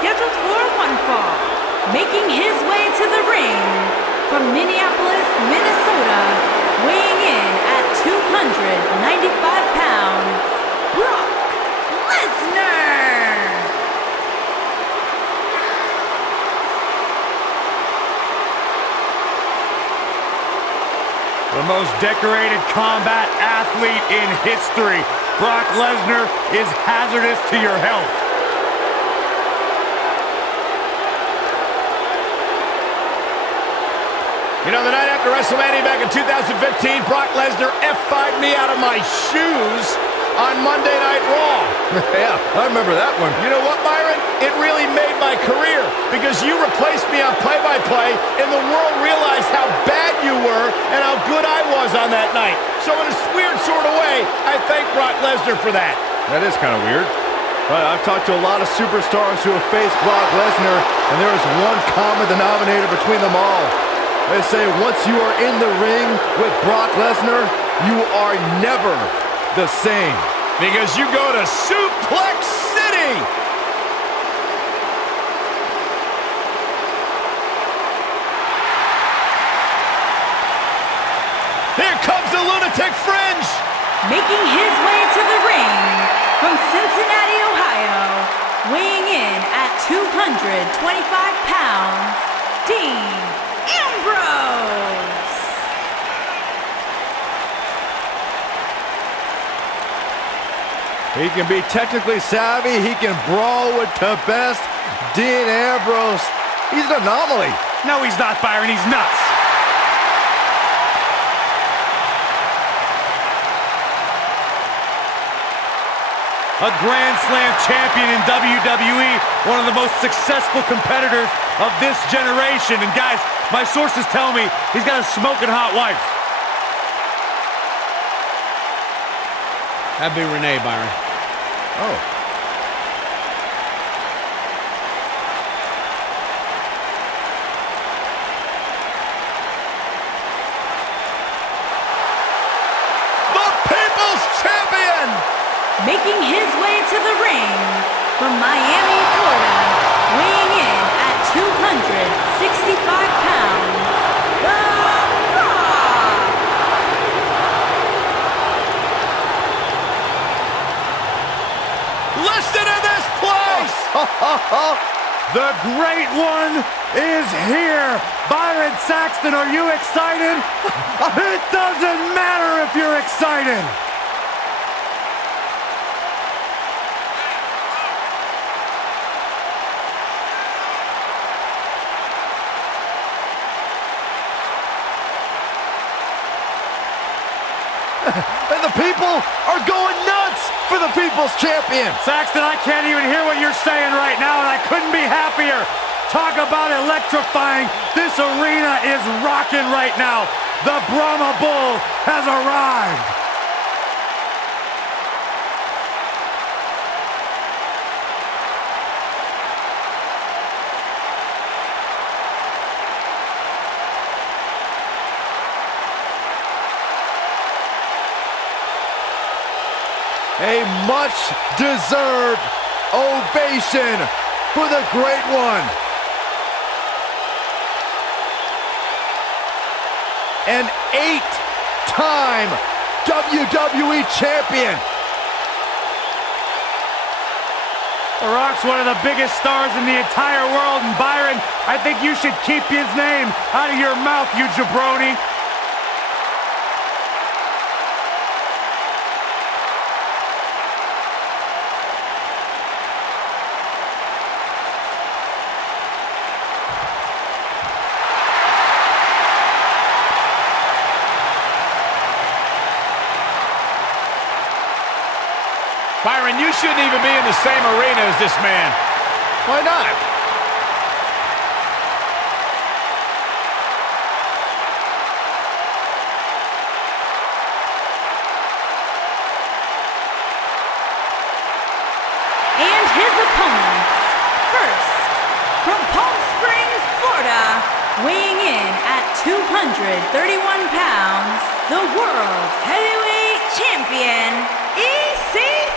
scheduled for one fall. Making his way to the ring from Minneapolis, Minnesota, weighing in at 295 pounds, Brock Lesnar! The most decorated combat athlete in history, Brock Lesnar, is hazardous to your health. You know, the night after WrestleMania back in 2015, Brock Lesnar F5'd me out of my shoes on Monday Night Raw. Yeah, I remember that one. You know what, Byron? It really made my career because you replaced me on play-by-play and the world realized how bad you were and how good I was on that night. So in a weird sort of way, I thank Brock Lesnar for that. That is kind of weird. But I've talked to a lot of superstars who have faced Brock Lesnar, and there is one common denominator between them all. They say once you are in the ring with Brock Lesnar, you are never the same. Because you go to Suplex City! Here comes the Lunatic Fringe! Making his way to the ring from Cincinnati, Ohio, weighing in at 225 pounds, Dean Ambrose! He can be technically savvy, he can brawl with the best. Dean Ambrose, he's an anomaly. No, he's not, Byron, he's nuts. A Grand Slam champion in WWE, one of the most successful competitors of this generation. And guys, my sources tell me he's got a smoking hot wife. That'd be Renee, Byron. Oh. The People's Champion! Making his way to the ring from Miami, Florida, weighing in at 265 pounds, The Rock! Listen to this place! The Great One is here! Byron Saxton, are you excited? It doesn't matter if you're excited! And the people are going nuts for the People's Champion. Saxton, I can't even hear what you're saying right now, and I couldn't be happier. Talk about electrifying. This arena is rocking right now. The Brahma Bull has arrived. A much-deserved ovation for the Great One. An 8-time WWE Champion. The Rock's one of the biggest stars in the entire world, and Byron, I think you should keep his name out of your mouth, you jabroni. Byron, you shouldn't even be in the same arena as this man. Why not? And his opponents, first, from Palm Springs, Florida, weighing in at 231 pounds, the World Heavyweight Champion, EC3.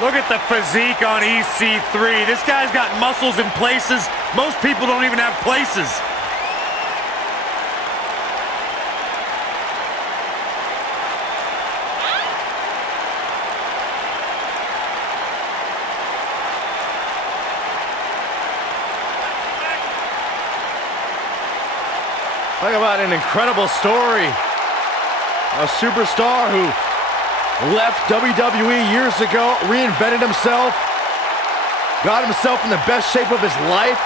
Look at the physique on EC3. This guy's got muscles in places most people don't even have places. Talk about an incredible story. A superstar who left WWE years ago, reinvented himself, got himself in the best shape of his life,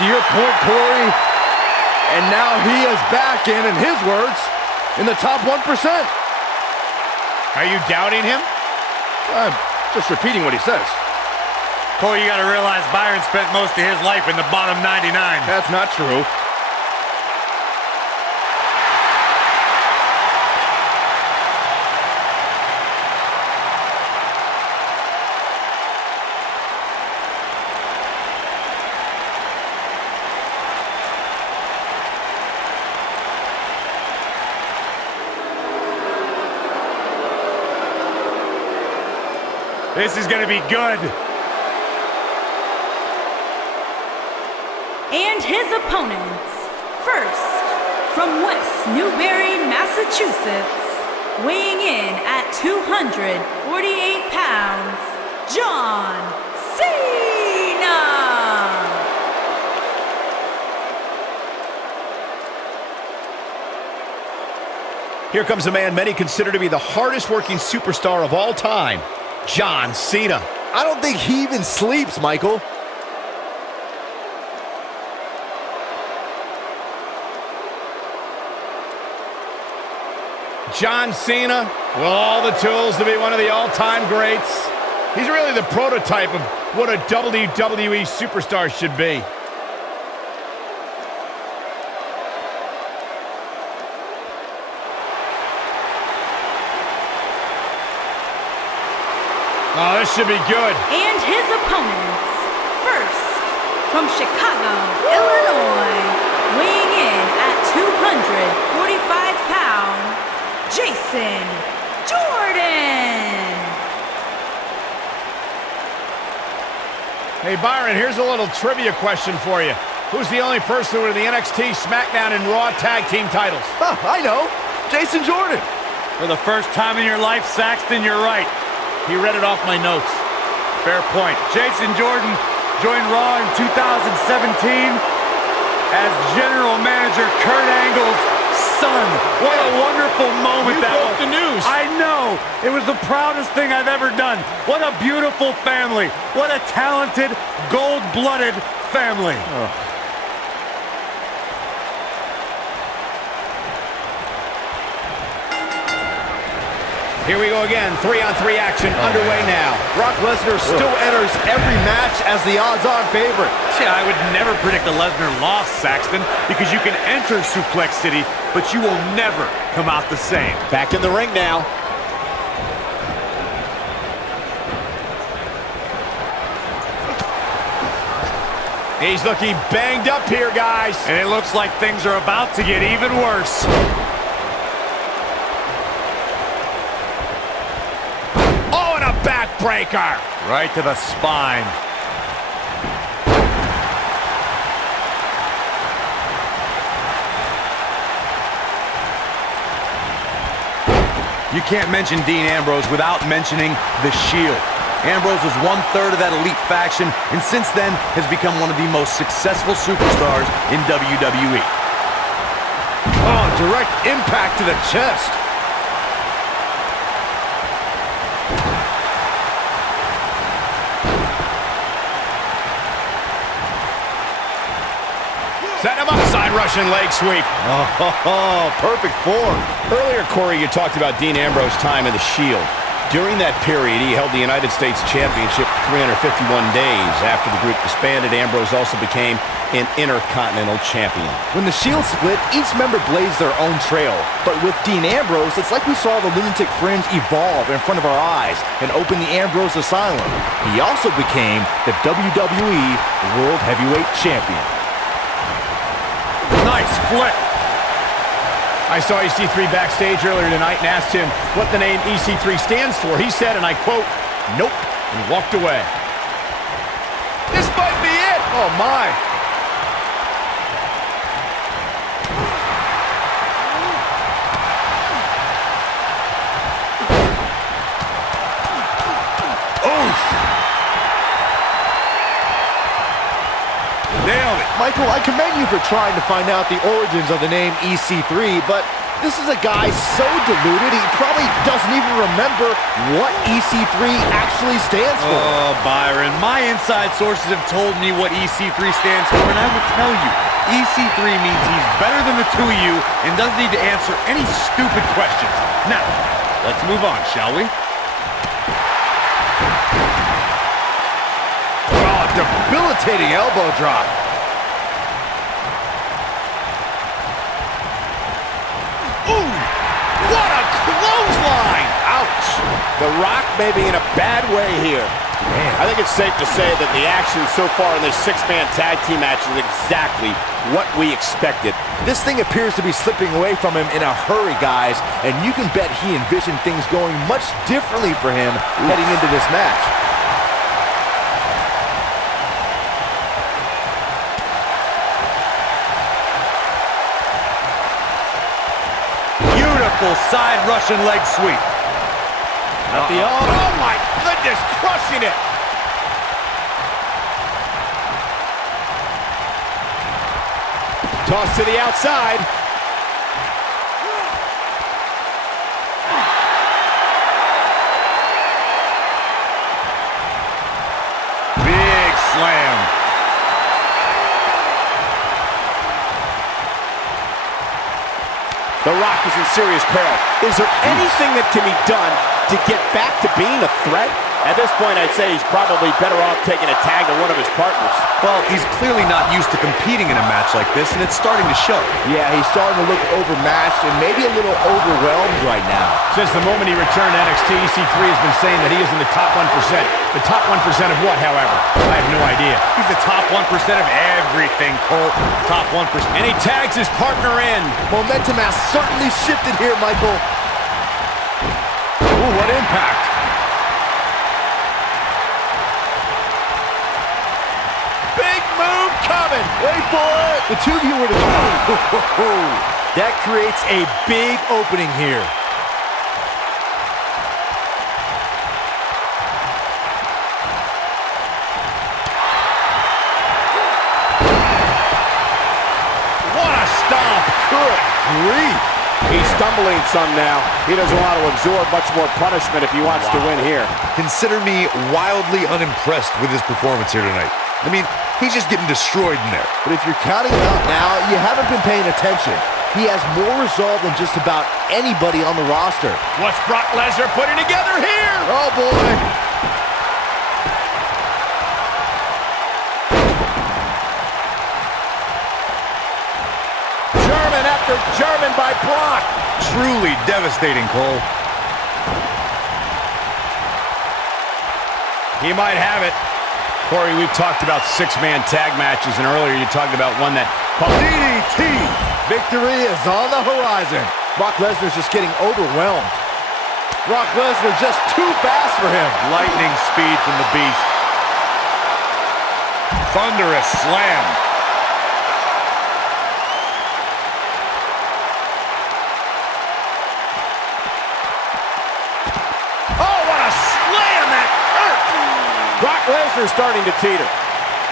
to your point, Corey, and now he is back in his words, in the top 1%. Are you doubting him? I'm just repeating what he says. Corey, you gotta realize Byron spent most of his life in the bottom 99. That's not true. This is gonna be good. And his opponents, first, from West Newbury, Massachusetts, weighing in at 248 pounds, John Cena! Here comes a man many consider to be the hardest working superstar of all time, John Cena. I don't think he even sleeps, Michael. John Cena, with all the tools to be one of the all-time greats. He's really the prototype of what a WWE superstar should be. Oh, this should be good. And his opponents, first, from Chicago, Illinois, weighing in at 245 pounds, Jason Jordan! Hey, Byron, here's a little trivia question for you. Who's the only person with the NXT, SmackDown, and Raw tag team titles? Huh, I know. Jason Jordan. For the first time in your life, Saxton, you're right. He read it off my notes. Fair point. Jason Jordan joined Raw in 2017 as General Manager Kurt Angle's son. What a wonderful moment that was. You broke the news. I know. It was the proudest thing I've ever done. What a beautiful family. What a talented, gold-blooded family. Oh. Here we go again, 3-on-3 action underway now. Brock Lesnar still enters every match as the odds-on favorite. Yeah, I would never predict a Lesnar loss, Saxton, because you can enter Suplex City, but you will never come out the same. Back in the ring now. He's looking banged up here, guys. And it looks like things are about to get even worse. Backbreaker. Right to the spine. You can't mention Dean Ambrose without mentioning the Shield. Ambrose was 1/3 of that elite faction, and since then has become one of the most successful superstars in WWE. Oh, direct impact to the chest. Set him up, side Russian leg sweep. Oh, perfect form. Earlier, Corey, you talked about Dean Ambrose's time in the Shield. During that period, he held the United States Championship for 351 days. After the group disbanded, Ambrose also became an Intercontinental Champion. When the Shield split, each member blazed their own trail. But with Dean Ambrose, it's like we saw the Lunatic Fringe evolve in front of our eyes and open the Ambrose Asylum. He also became the WWE World Heavyweight Champion. Nice flip. I saw EC3 backstage earlier tonight and asked him what the name EC3 stands for. He said, and I quote, "Nope." and walked away. This might be it. Oh, my. Nailed it. Michael, I commend you for trying to find out the origins of the name EC3, but this is a guy so deluded he probably doesn't even remember what EC3 actually stands for. Oh, Byron, my inside sources have told me what EC3 stands for, and I will tell you, EC3 means he's better than the two of you and doesn't need to answer any stupid questions. Now, let's move on, shall we? Oh, debilitating elbow drop. Ooh, what a clothesline! Ouch! The Rock may be in a bad way here. Man, I think it's safe to say that the action so far in this six-man tag team match is exactly what we expected. This thing appears to be slipping away from him in a hurry, guys, and you can bet he envisioned things going much differently for him heading into this match. Beautiful side Russian leg sweep. Oh my goodness, crushing it! Toss to the outside. Big slam. The Rock is in serious peril. Is there anything that can be done to get back to being a threat? At this point, I'd say he's probably better off taking a tag to one of his partners. Well, he's clearly not used to competing in a match like this, and it's starting to show. Yeah, he's starting to look overmatched and maybe a little overwhelmed right now. Since the moment he returned to NXT, EC3 has been saying that he is in the top 1%. The top 1% of what, however? I have no idea. He's the top 1% of everything, Cole. Top 1%. And he tags his partner in. Momentum has certainly shifted here, Michael. Ooh, what impact. Big move coming. Wait for it. The two of you were together. That creates a big opening here. What a stomp. Good grief. He's stumbling some now. He doesn't want to absorb much more punishment if he wants to win here. Consider me wildly unimpressed with his performance here tonight. I mean, he's just getting destroyed in there. But if you're counting him out now, you haven't been paying attention. He has more resolve than just about anybody on the roster. What's Brock Lesnar putting together here? Oh, boy. German after German by Brock. Truly devastating, Cole. He might have it. Corey, we've talked about six-man tag matches, and earlier you talked about one that called DDT. Victory is on the horizon. Brock Lesnar's just getting overwhelmed. Brock Lesnar just too fast for him. Lightning speed from the Beast. Thunderous slam. Oh, what a slam that hurt! Brock Lesnar starting to teeter.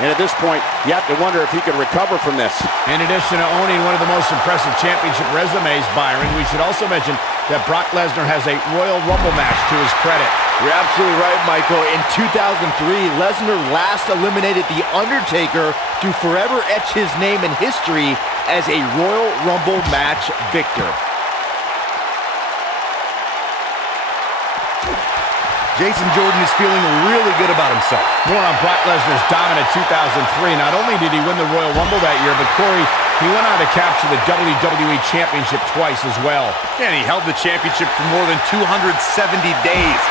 And at this point, you have to wonder if he can recover from this. In addition to owning one of the most impressive championship resumes, Byron, we should also mention that Brock Lesnar has a Royal Rumble match to his credit. You're absolutely right, Michael. In 2003, Lesnar last eliminated The Undertaker to forever etch his name in history as a Royal Rumble match victor. Jason Jordan is feeling really good about himself. More on Brock Lesnar's dominant 2003. Not only did he win the Royal Rumble that year, but Corey, he went on to capture the WWE Championship twice as well. And he held the championship for more than 270 days.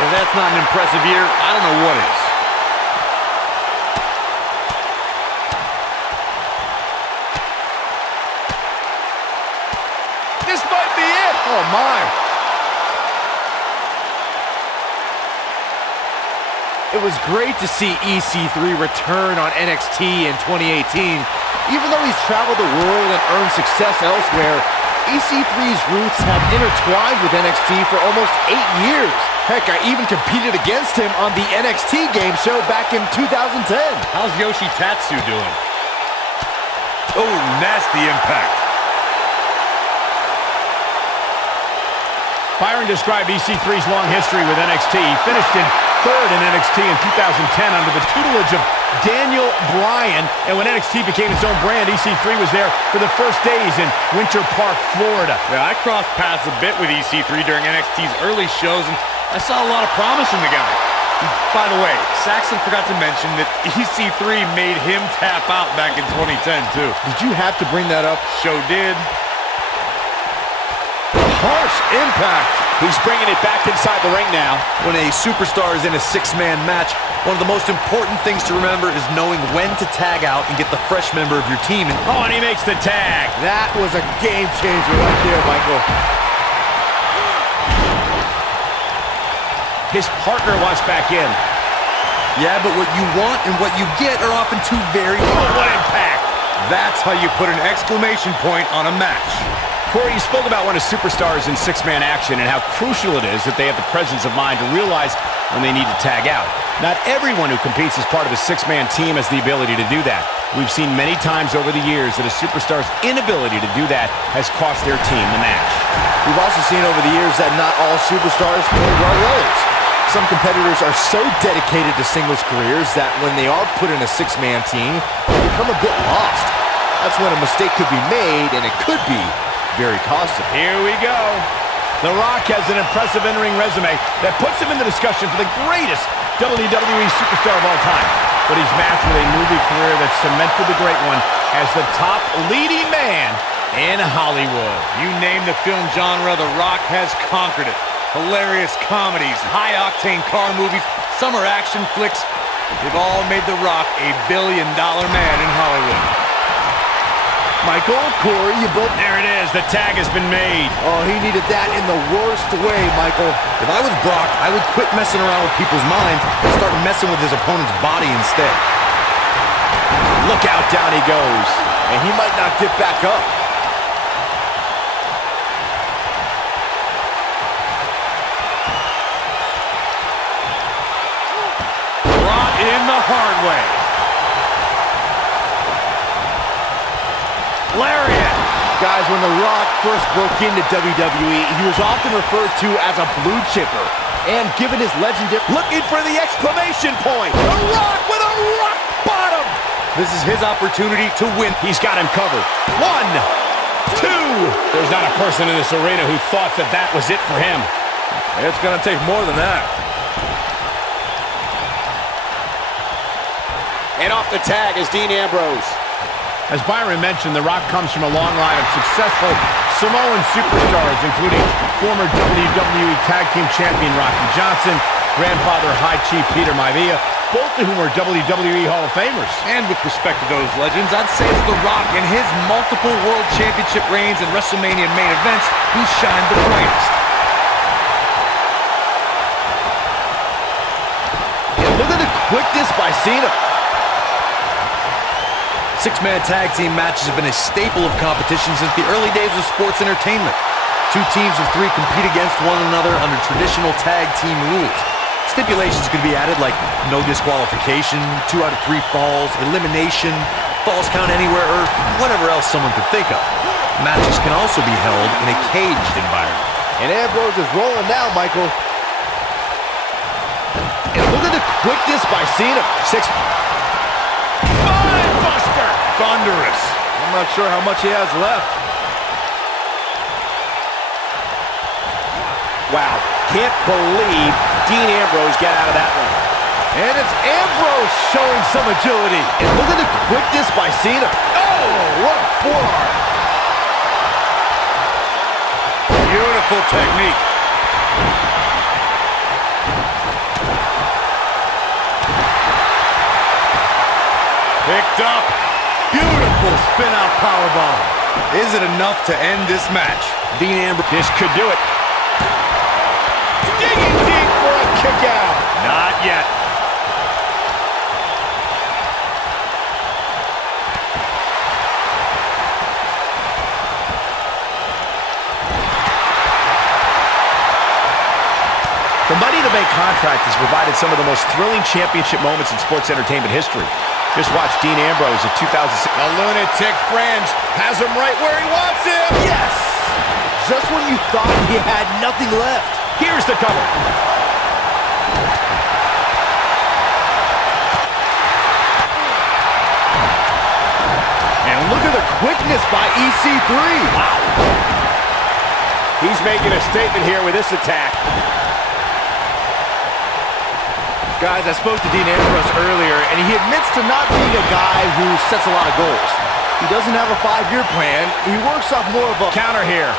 If that's not an impressive year, I don't know what is. This might be it. Oh, my. It was great to see EC3 return on NXT in 2018. Even though he's traveled the world and earned success elsewhere, EC3's roots have intertwined with NXT for almost 8 years. Heck, I even competed against him on the NXT game show back in 2010. How's Yoshi Tatsu doing? Oh, nasty impact. Byron described EC3's long history with NXT. He finished in third in NXT in 2010 under the tutelage of Daniel Bryan. And when NXT became its own brand, EC3 was there for the first days in Winter Park, Florida. Yeah, I crossed paths a bit with EC3 during NXT's early shows, and I saw a lot of promise in the guy. By the way, Saxon forgot to mention that EC3 made him tap out back in 2010, too. Did you have to bring that up? Show did. Harsh impact. He's bringing it back inside the ring now. When a superstar is in a six-man match, one of the most important things to remember is knowing when to tag out and get the fresh member of your team in. Oh, and he makes the tag. That was a game changer right there, Michael. His partner wants back in. Yeah, but what you want and what you get are often two very Oh, what impact. That's how you put an exclamation point on a match. Corey, you spoke about when a superstar is in six-man action and how crucial it is that they have the presence of mind to realize when they need to tag out. Not everyone who competes as part of a six-man team has the ability to do that. We've seen many times over the years that a superstar's inability to do that has cost their team the match. We've also seen over the years that not all superstars play well roles. Some competitors are so dedicated to singles careers that when they are put in a six-man team, they become a bit lost. That's when a mistake could be made, and it could be very costly. Here we go. The Rock has an impressive in-ring resume that puts him in the discussion for the greatest WWE superstar of all time. But he's matched with a movie career that cemented the great one as the top leading man in Hollywood. You name the film genre, The Rock has conquered it. Hilarious comedies, high-octane car movies, summer action flicks. They've all made The Rock a billion-dollar man in Hollywood. Michael, Corey, you both... There it is. The tag has been made. Oh, he needed that in the worst way, Michael. If I was Brock, I would quit messing around with people's minds and start messing with his opponent's body instead. Look out, down he goes. And he might not get back up. Brought in the hard way. Lariat. Guys, when The Rock first broke into WWE, he was often referred to as a blue chipper. And given his legendary... Looking for the exclamation point. The Rock with a rock bottom. This is his opportunity to win. He's got him covered. 1, 2. There's not a person in this arena who thought that that was it for him. It's going to take more than that. And off the tag is Dean Ambrose. As Byron mentioned, The Rock comes from a long line of successful Samoan superstars, including former WWE Tag Team Champion Rocky Johnson, grandfather High Chief Peter Maivia, both of whom are WWE Hall of Famers. And with respect to those legends, I'd say it's The Rock and his multiple World Championship reigns and WrestleMania main events who shine the brightest. And look at the quickness by Cena. Six-man tag team matches have been a staple of competition since the early days of sports entertainment. Two teams of three compete against one another under traditional tag team rules. Stipulations could be added like no disqualification, 2 out of 3 falls, elimination, falls count anywhere, or whatever else someone could think of. Matches can also be held in a caged environment. And Ambrose is rolling now, Michael. And look at the quickness by Cena. Buster! Thunderous. I'm not sure how much he has left. Wow, can't believe Dean Ambrose got out of that one. And it's Ambrose showing some agility. And look at the quickness by Cena. Oh, what a forearm. Beautiful technique. Picked up. Beautiful spin-out powerbomb. Is it enough to end this match? Dean Ambrose, this could do it. Digging deep for a kick out. Not yet. contract has provided some of the most thrilling championship moments in sports entertainment history. Just watch Dean Ambrose at 2006. The lunatic fringe has him right where he wants him. Yes! Just when you thought he had nothing left. Here's the cover. And look at the quickness by EC3. Wow. He's making a statement here with this attack. Guys, I spoke to Dean Ambrose earlier, and he admits to not being a guy who sets a lot of goals. He doesn't have a 5-year plan. He works off more of a Counter here.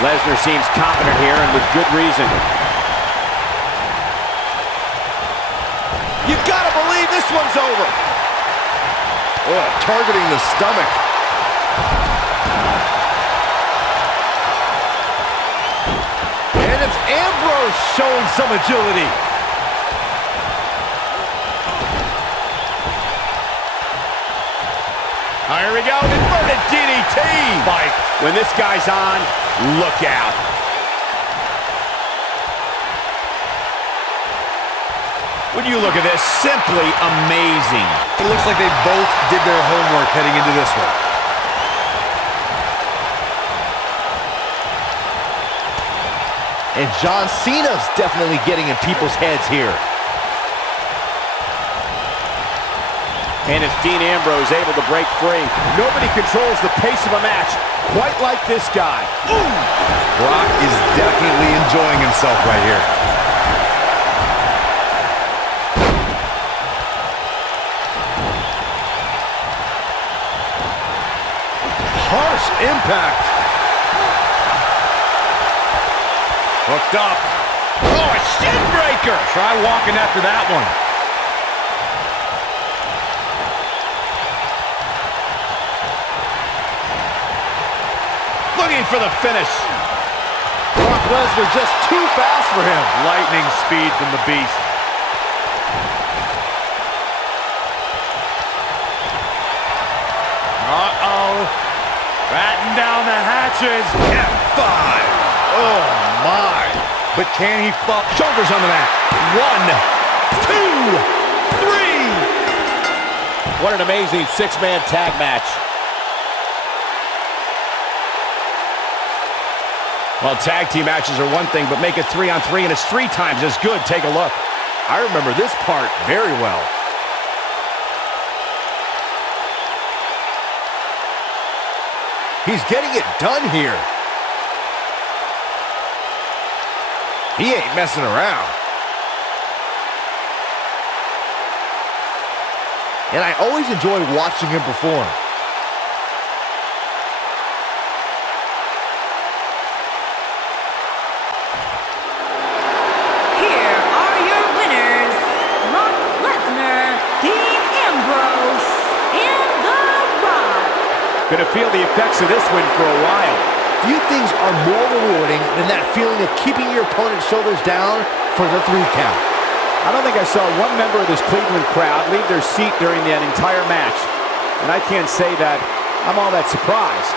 Lesnar seems confident here, and with good reason. You've got to believe this one's over. Oh, targeting the stomach. And it's Ambrose showing some agility. Here we go, inverted DDT. Spike. When this guy's on, look out. When you look at this, simply amazing. It looks like they both did their homework heading into this one. And John Cena's definitely getting in people's heads here. And it's Dean Ambrose able to break free. Nobody controls the pace of a match quite like this guy. Ooh! Brock is definitely enjoying himself right here. Harsh impact. Hooked up. Oh, a shin breaker! Try walking after that one. Looking for the finish. Brock Lesnar just too fast for him. Lightning speed from the Beast. Uh-oh. Batten down the hatches. F5. Oh, my. But can he fall? Shoulders on the mat. 1, 2, 3. What an amazing six-man tag match. Well, tag team matches are one thing, but make it 3-on-3 and it's 3 times as good. Take a look. I remember this part very well. He's getting it done here. He ain't messing around. And I always enjoy watching him perform. Here are your winners, Brock Lesnar, Dean Ambrose, and The Rock. Gonna feel the effects of this win for a while. Few things are more rewarding than that feeling of keeping your opponent's shoulders down for the 3 count. I don't think I saw one member of this Cleveland crowd leave their seat during that entire match. And I can't say that I'm all that surprised.